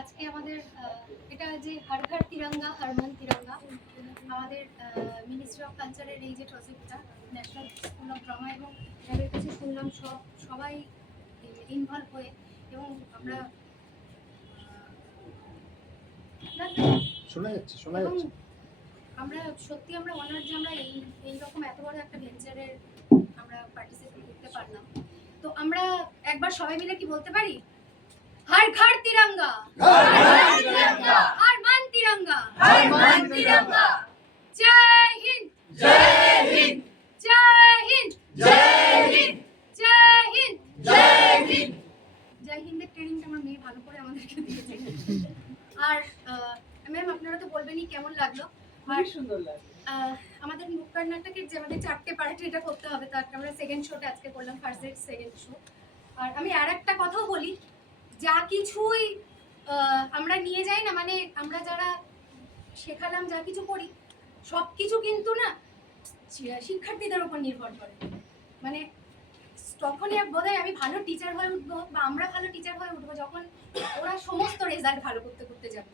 আজকে আমাদের এটা যে হর ঘর তিরঙ্গা হর মন তিরঙ্গা আমাদের মিনিস্ট্রি অফ কালচারের এই যে প্রজেক্টটা ন্যাশনাল স্কুল অফ ড্রামা এবং তাদের কাছে শুনলাম সবাই ইনভলভ হয়ে এবং আমরা শোনা যাচ্ছে আমরা সত্যি আমরা অনার যে আমরা এইরকম এত বড় একটা ভেঞ্চারের আমরা পার্টিসিপেট করতে পারলাম। তো আমরা একবার সবাই মিলে কি বলতে পারি? हर घर तिरंगा, हर मन तिरंगा, जय हिंद, जय हिंद, जय हिंद, जय हिंद, जय हिंद, जय हिंद। जय हिंদের ট্রেনিংটা আমার মেয়ে ভালো করে আমাদেরকে দিয়েছে। আর ম্যাম আপনারা তো বলবেনই কেমন লাগলো। খুব সুন্দর লাগলো। আমাদের নুক্কার নাটকের যে আমাদের 4টে পার্ট এটা করতে হবে, তার আমরা সেকেন্ড শোটা আজকে করলাম, ফার্স্ট সেকেন্ড শো। আর আমি আর একটা কথাও বলি, যা কিছুই আমরা নিয়ে যাই না, মানে আমরা যারা শেখালাম যা কিছু করি সব কিছু কিন্তু না শিক্ষার্থীদের উপর নির্ভর করে। মানে তখনই বোধহয় আমি ভালো টিচার হয়ে উঠবো বা আমরা ভালো টিচার হয়ে উঠবো যখন ওরা সমস্ত রেজাল্ট ভালো করতে করতে যাবে।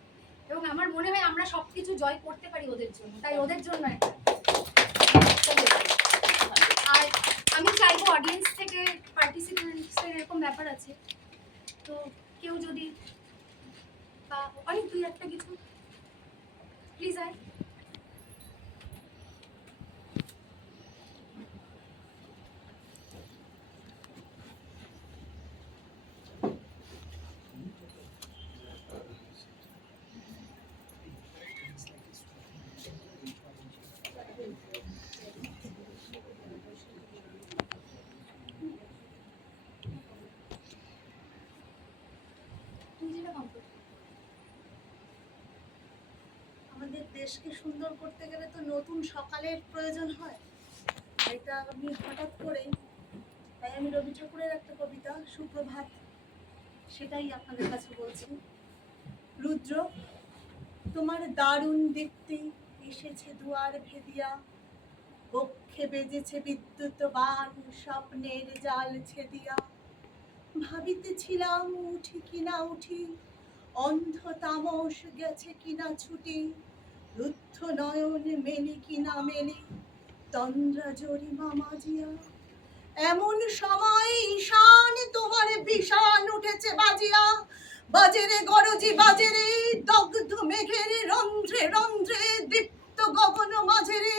এবং আমার মনে হয় আমরা সব কিছু জয় করতে পারি ওদের জন্য, তাই ওদের জন্য একটা। আর আমি চাইবো অডিয়েন্স থেকে পার্টিসিপেন্টসের এরকম ব্যাপার আছে, তো কেউ যদি অনেক দুই একটা কিছু প্লিজ আয়। আমাদের দেশকে সুন্দর করতে গেলে তো নতুন সকালের প্রয়োজন হয়। এটা আমি হঠাৎ করেই, তাই আমি রবি ঠাকুরের একটা কবিতা সুপ্রভাত, সেটাই আপনাদের কাছে বলছি। রুদ্র, তোমার দারুণ দীপ্তি এসেছে দুয়ার ভেদিয়া, বক্ষে বেজেছে বিদ্যুৎ বাণ স্বপ্নের জাল ছেদিয়া। ভাবিতেছিলাম উঠি কিনা উঠি, অন্ধ তামস গেছে কিনা ছুটি, রুদ্ধ নয়ন মেলি কিনা মেলি, তন্দ্রা জরিমা মাজিয়া। এমন সময় ঈশান তোমার বিষান উঠেছে বাজিয়া, বাজেরে গরজি বাজেরে দগ্ধ মেঘের রন্ধ্রে রন্ধ্রে দীপ্ত গগন মাঝেরে,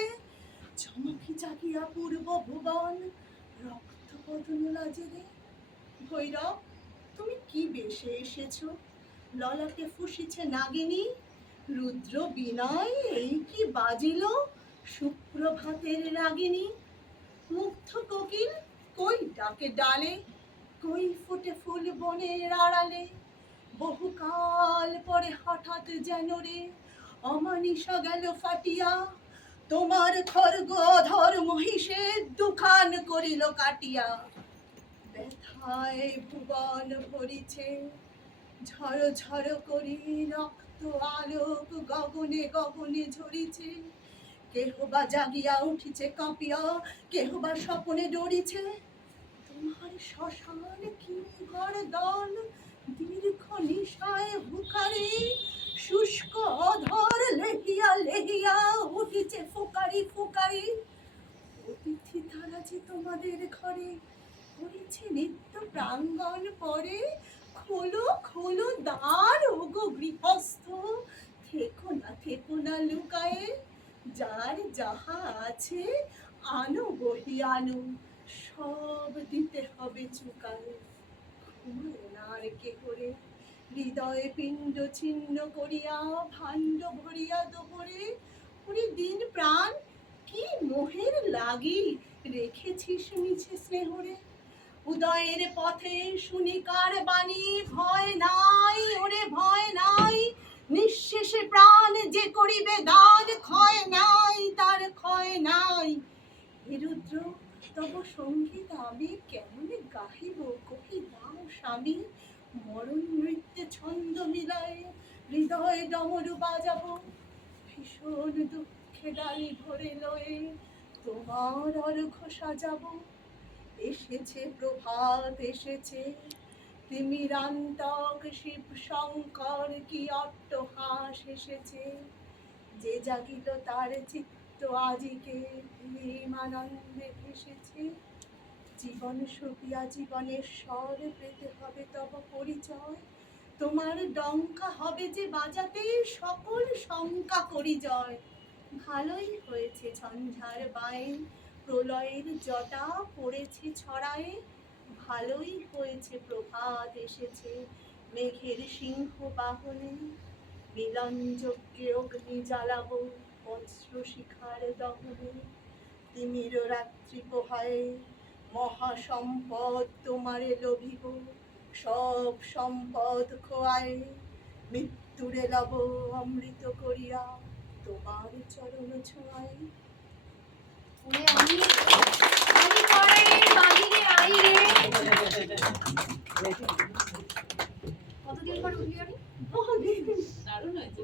চমকি জাগিয়া পূর্ব ভুবন রক্ত বদন লাজেরে। ভৈরব, তুমি কি বেশে এসেছো, ললাটে ফুসিছে নাগিনী, রুদ্র বিনয় এই কি বাজিল সুপ্রভাতের রাগিনী। মুগ্ধ কোকিল কই ডাকে ডালে, কই ফুটে ফুল বনের আড়ালে, বহুকাল পরে হঠাৎ যেন রে অমানিসা গেল ফাটিয়া, তোমার খর্গ অধর মহিষের দুখান করিল কাটিয়া। ব্যথায় ভুবন ভরিছে, ঝড় ঝড় করি রক্ত আলোক গগনে গগনে ঝরিছে, কেহ বা জাগিয়া উঠিছে কাঁপিয়া, কেহ বা স্বপনে ডরিছে। তোমার শ্মশান কি গর্দন দীর্ঘ নিশায় হুকারি, শুষ্ক অধর লেহিয়া লেহিয়া উঠিছে ফুকারি ফুকারি। অতিথি তারা যে তোমাদের ঘরে করেছে নিত্য প্রাঙ্গণ পরে, খোলো খোলো দ্বার ওগো গৃহস্থ, থেকো না লুকায়ে, যার যাহা আছে আনো বহি আনো, সব দিতে হবে চুকায়ে। ঘুমায় না আর কে করে, হৃদয়ে পিণ্ড ছিন্ন করিয়া ভাণ্ড ভরিয়া দোহরে, ওরে দিন প্রাণ কি মোহের লাগি রেখেছিস মিছে স্নেহরে। উদয়ের পথে শুনিকার বাণী, ভয় নাই ওরে ভয় নাই, নিঃশেষে প্রাণ যে করিবে দান, ক্ষয় নাই তার ক্ষয় নাই। হে রুদ্র, তব সঙ্গীত আমি কেমনে গাহিব কহি দাও স্বামী, মরণ নৃত্যে ছন্দ মিলায় হৃদয় ডমরু বাজাবো, ভীষণ দুঃখে ডালি ভরে লয়ে তোমার অর্ঘ্য সাজাবো। এসেছে প্রভাত এসেছে, তিমিরান্তক শিব শঙ্কর কি অট্টহাস এসেছে, যে জাগিল তার চিত্ত আজিকে প্রেমানন্দে ভেসেছে। জীবন সপিয়া জীবনের স্বর পেতে হবে তব পরিচয়, তোমার ডঙ্কা হবে যে বাজাতে সকল শঙ্কা করি জয়। ভালোই হয়েছে ঝঞ্ঝার বায়ে প্রলয়ের জটা পড়েছে ছড়ায়ে, ভালোই হয়েছে প্রভাত এসেছে মেঘের সিংহ বাহনে। মিলন যজ্ঞে অগ্নি জ্বালাবো বজ্র শিখার দহনে, তিমির রাত্রি পোহায়ে মহাসম্পদ তোমারে লোভিব, সব সম্পদ খোয়ায়ে মৃত্যুরে লব অমৃত করিয়া তোমার চরণ ছোঁয়ায়। ওরে আমি করে বাহিরে আই রে। কতদিন পর উঠলি আমি? দারুণ হয়েছে।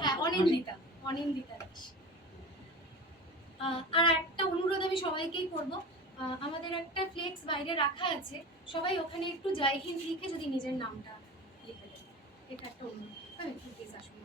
হ্যাঁ, অনিন্দিতা দাস। আর একটা অনুরোধ আমি সবাইকেই করব, আমাদের একটা ফ্লেক্স বাইরে রাখা আছে, সবাই ওখানে একটু জয় হিন্দ লিখে যদি নিজের নামটা লিখে দেন, এটা একটা অনুরোধ। প্লিজ আসুন।